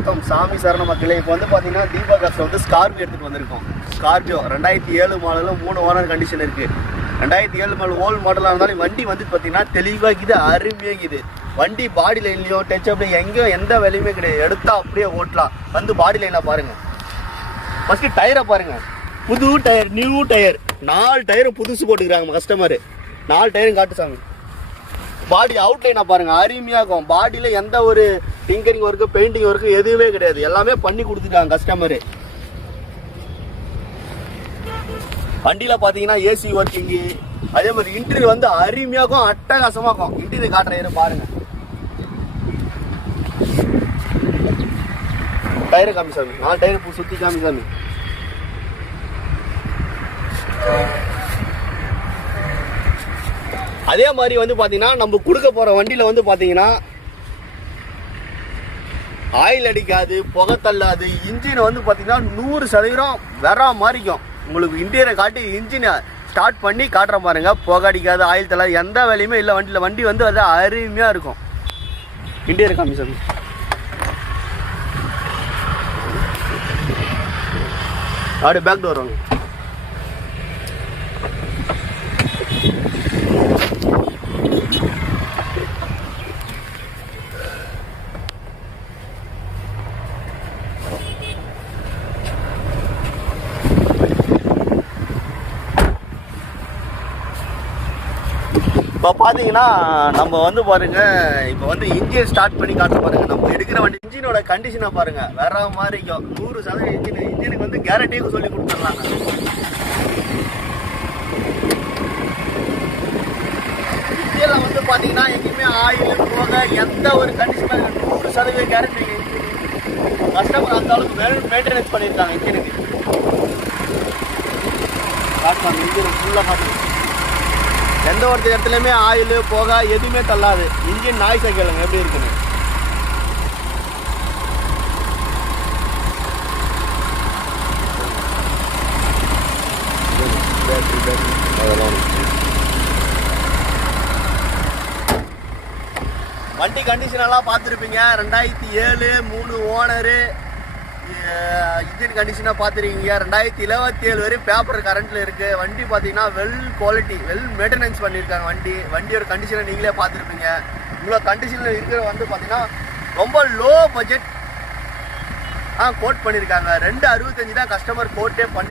வணக்கம் சாமி சரண மக்களே. இப்போ வந்து பார்த்தீங்கன்னா தீபாவளி வந்து ஸ்கார்பியோ எடுத்துகிட்டு வந்திருக்கோம். ஸ்கார்பியோ 2007 மாடலில் 3 ஓனர் கண்டிஷன் இருக்குது. 2007 மாடல் ஓல்டு மாடலாக இருந்தாலும் வண்டி வந்து பார்த்தீங்கன்னா தெளிவாக்குது, அருமையாக்குது. வண்டி பாடி லைன்லையோ டச் அப்லையும் எங்கேயோ எந்த வேலையுமே கிடையாது. எடுத்தால் அப்படியே ஓட்டலாம். வந்து பாடி லைனில் பாருங்கள். ஃபஸ்ட்டு டயரை பாருங்கள். புது டயர், நியூ டயர். 4 டயரும் புதுசு போட்டுக்கிறாங்க கஸ்டமரு. 4 டயரும் காட்டு சாமி. பாடி அவுட்லைனை பாருங்க, அருமையாகும். பாடியில் எந்த ஒரு டிங்கரிங் ஒர்க்கு பெயிண்டிங் ஒர்க்கு எதுவுமே கிடையாது. எல்லாமே பண்ணி கொடுத்துட்டாங்க கஸ்டமரு. வண்டியில் பார்த்தீங்கன்னா ஏசி ஒர்க்கிங்கு, அதே மாதிரி இன்டீரியர் வந்து அருமையாகும், அட்டகாசமாகும். இன்டீரியர் காட்டுற பாருங்க. டயரை காமி சாமி. 4 டயர் சுற்றி காமி சாமி. அதே மாதிரி வந்து பார்த்தீங்கன்னா நம்ம கொடுக்க போகிற வண்டியில் வந்து பார்த்தீங்கன்னா ஆயில் அடிக்காது, புகை தள்ளாது. இன்ஜினை வந்து பார்த்தீங்கன்னா 100% வேற மாதிரிக்கும். உங்களுக்கு இன்டீரியரை காட்டி இன்ஜினை ஸ்டார்ட் பண்ணி காட்டுற பாருங்க. புகை அடிக்காது, ஆயில் தள்ளாது, எந்த வேலையுமே இல்லை வண்டியில். வண்டி வந்து அது அருமையாக இருக்கும். இன்டீரியர் காமிஷன் அப்படியே பேக் டோர் வாங்க. இப்போ பார்த்தீங்கன்னா நம்ம வந்து பாருங்க, இப்போ வந்து இன்ஜின் ஸ்டார்ட் பண்ணி காட்ட பாருங்க. நம்ம எடுக்கிற வண்டி இன்ஜினோட கண்டிஷனை பாருங்க, வேற மாதிரி இருக்கும். 100% இன்ஜினுக்கு வந்து கேரண்டியும் சொல்லி கொடுத்துடலாங்க. இன்ஜினில் வந்து பார்த்தீங்கன்னா எங்கேயுமே ஆயில் போக எந்த ஒரு கண்டிஷனாக 100% கேரண்டி. கஸ்டமர் அந்த அளவுக்கு மெயின்டெனன்ஸ் பண்ணியிருக்காங்க இன்ஜினுக்கு. காட்டுவாங்க இன்ஜின் ஃபுல்லாக பார்த்து. எந்த ஒரு இடத்துலையுமே ஆயில் போக எதுவுமே தள்ளாது. இன்ஜின் நாய்ஸை கேளுங்க எப்படி இருக்குன்னு. வண்டி கண்டிஷன் எல்லாம் பார்த்துருப்பீங்க. 2007 3 ஓனரு. இன்ஜின் கண்டிஷனாக பார்த்துருக்கீங்க. 2027 வரையும் பேப்பர் கரண்ட்டில் இருக்குது. வண்டி பார்த்தீங்கன்னா வெல் குவாலிட்டி, வெல் மெயின்டெனன்ஸ் பண்ணியிருக்காங்க. வண்டியோட கண்டிஷனை நீங்களே பார்த்துருப்பீங்க. இவ்வளோ கண்டிஷனில் இருக்கிற வந்து பார்த்தீங்கன்னா ரொம்ப லோ பட்ஜெட் கோட் பண்ணியிருக்காங்க. 265 தான் கஸ்டமர் கோட்டே பண்ணி